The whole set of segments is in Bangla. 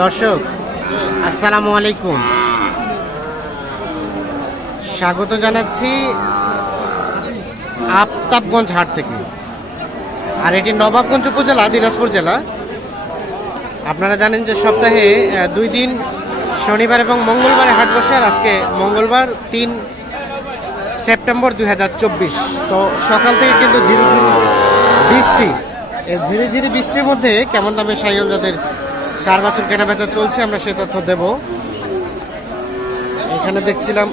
দর্শক আসসালামু আলাইকুম, স্বাগত জানাচ্ছি আফতাবগঞ্জ হাট থেকে। আর এটি নবাবগঞ্জ উপজেলা, দিনাজপুর জেলা। আপনারা জানেন যে সপ্তাহে 2 দিন শনিবার এবং মঙ্গলবারে হাট বসে। আর আজকে মঙ্গলবার 3 সেপ্টেম্বর 2024। তো সকাল থেকে কিন্তু ঝিরিঝিরি বৃষ্টি, এই ঝিরিঝিরি বৃষ্টির মধ্যে কেমন দামে শাহিওয়াল জাতের সার বাছুর কেনা বেচা চলছে আমরা সে তথ্য দেব। এখানে দেখছিলাম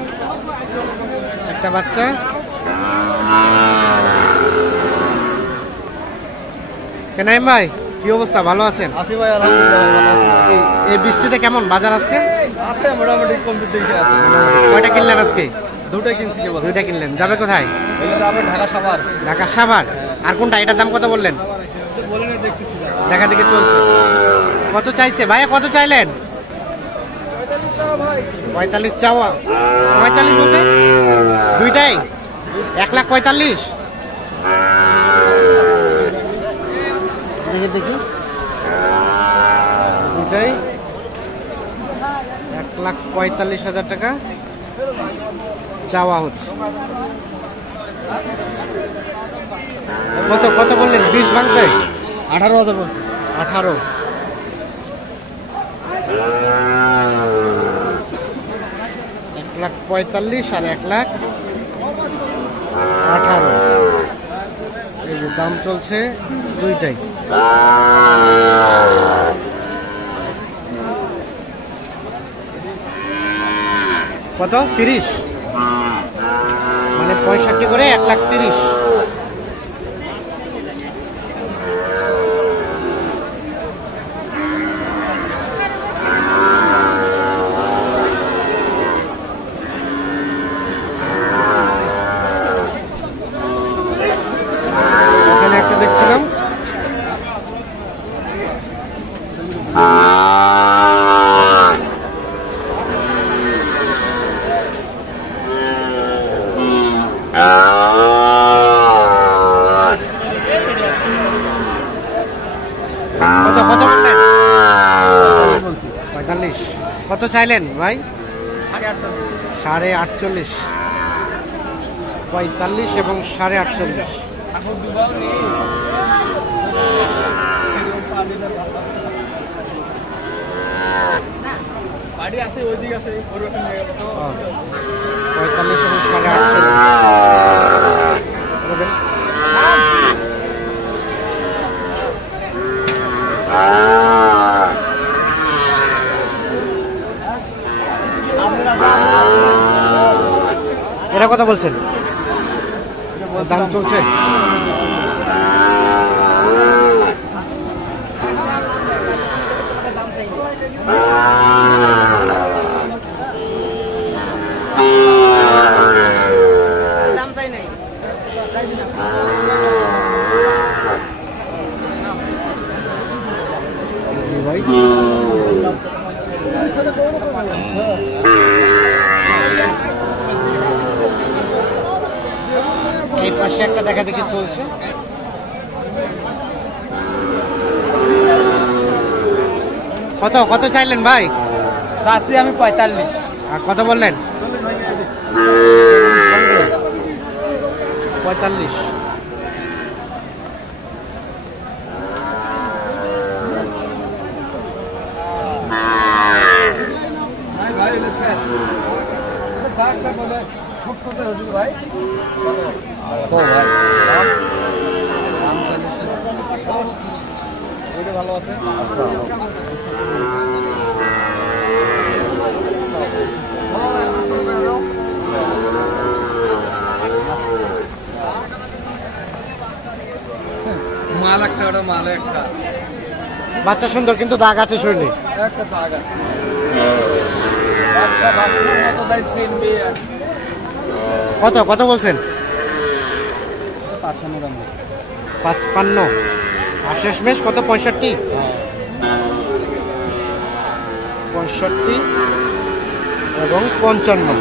একটা বাচ্চা। কেনাইম ভাই, কি অবস্থা? ভালো আছেন? আছি ভাই, আলহামদুলিল্লাহ ভালো আছি। এই বৃষ্টিতে কেমন বাজার আজকে? আছে মোটামুটি কম দিকে আছে। কয়টা কিনলেন আজকে? দুটোই কিনছি কেবল। দুইটা কিনলেন। যাবে কোথায়? এগুলো যাবে ঢাকা সাভার। ঢাকা সাভার। আর কোনটা? এটার দাম কত বললেন? বলেন দেখতেছি, দেখা দেখে চলছে। কত চাইছে ভাইয়া? কত চাইলেন? 45 চাওয়া। 45 বলতে দুইটাই 1,45,000। দেখি দেখি, দুইটাই 1,45,000 টাকা চাওয়া হচ্ছে। কত কত বললেন? 20 ভাঙতে 18,000। 18। $1,45,000 আর 1,18,000। এই যে দাম চলছে দুইটাই। কত? 30, মানে 65 করে 1,30,000। এখানে একটা দেখছিলাম, কত কত বললেন? 45। কত চাইলেন ভাই? 48.5। 45 এবং 48.5। বাড়ি আছে ওইদিকে আছে, পরিবর্তন হয়ে গেল তো। 45 এবং 48.5। এরা কথা বলছেন? দাম চলছে। ভাই এই পাশে একটা দেখা দেখি চলছে। কত কত চাইলেন ভাই? চাচ্ছি আমি 45। আর কত বললেন? 45। ভাই ভালো আছে। মাল একটা, ওটা মাল একটা। বাচ্চা সুন্দর, কিন্তু দাগ আছে শরীরে। একটা দাগ আছে। কত কত বলছেন? 55। আর শেষমেশ কত? 65। 65 এবং 55।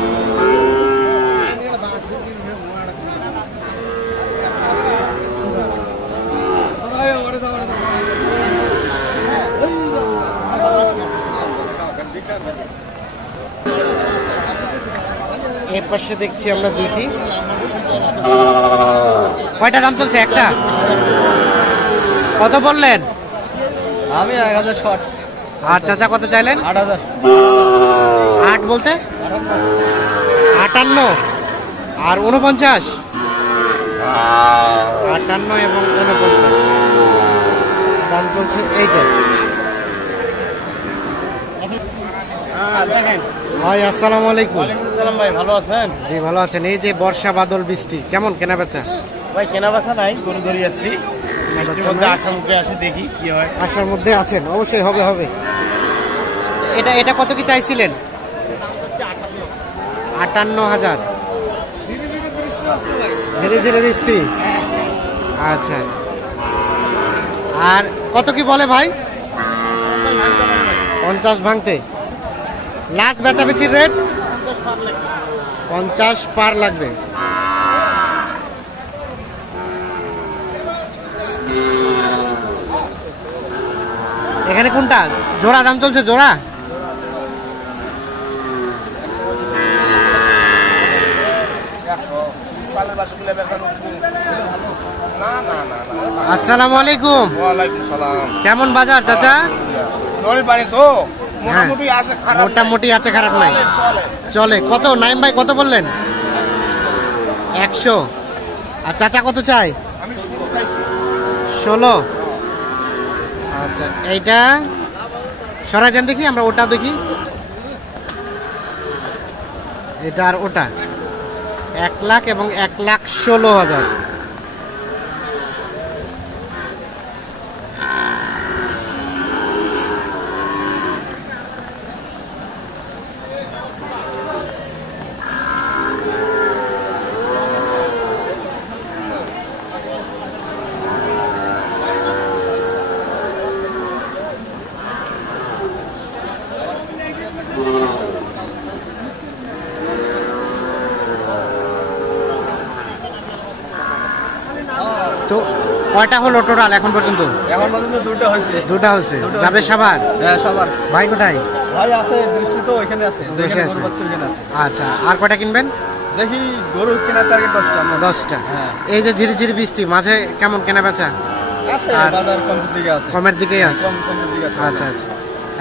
এর পাশে দেখছি আমরা দুইটি। কয়টা দাম চলছে একটা? কত বললেন? আমি 1000 শর্ট। আর চাচা কত চাইলেন? 8000। 8 বলতে 58 আর 49। 58 এবং 49 দাম চলছে এইটা। ভাই আসসালামু আলাইকুম। সালাম ভাই, ভালো আছেন? জি ভালো আছেন। এই যে বর্ষা বাদল বৃষ্টি কেমন কেনা বেচা? ভাই কেনা বেচা নাই, গরু ধরে যাচ্ছি। বৃষ্টির মধ্যে আসার মুখে আসি, দেখি কি হয়। আসার মধ্যে আছেন, অবশ্যই হবে হবে। এটা কত কি চাইছিলেন? 58,000। ধীরে ধীরে বৃষ্টি। আচ্ছা, আর কত কি বলে ভাই? 50 ভাঙতে। লাস্ট বেচাবেচির রেট 50 পার লাগবে। এখানে কোনটা জোড়া দাম চলছে? জোড়া আসসালামু আলাইকুম। ওয়ালাইকুম সালাম। কেমন বাজার চাচা? জলের পানি তো মোটামুটি আছে, খারাপ না। মোটামুটি আছে, খারাপ নাই, চলে। চলে। কত নাইম ভাই কত বললেন? 100। আর চাচা কত চাই? আমি শুরু খাইছি 16। আচ্ছা, এইটা সরাই দেন দেখি, আমরা ওটা দেখি। এটা আর ওটা 1 লাখ এবং 1,16,000। তো কয়টা হলো টোটাল এখন পর্যন্ত? এখন পর্যন্ত দুটো হয়েছে। দুটা হচ্ছে। দুটো যাবে হচ্ছে। সাবার? হ্যাঁ, সবার। ভাই কোথায়? ভাই আছে, দৃষ্টি তো ওইখানে আছে। বসে যেখানে আছে। গরু বাচ্চা ওইখানে আছে। আচ্ছা, আর কয়টা কিনবেন? দেখি গরু কেনার টার্গেট 10টা। 10টা। হ্যাঁ। এই যে ঝিরি ঝিরি বৃষ্টি মাঝে কেমন কেনা বেচা? আছে, আর বাজার কমের দিকে আছে। কমের দিকেই আছে। কমের দিকে আছে। আচ্ছা আচ্ছা,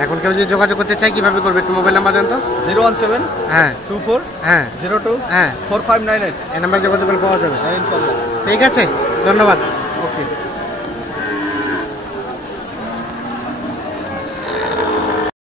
এখন কেউ যদি যোগাযোগ করতে চায় কিভাবে করবে? একটু মোবাইল নাম্বার দেন তো। 017 হ্যাঁ 24 হ্যাঁ 02 হ্যাঁ, 4598। এই নাম্বার যোগাযোগ করলে পাওয়া যাবে। হ্যাঁ, ইনশাআল্লাহ। ঠিক আছে, ধন্যবাদ। ওকে।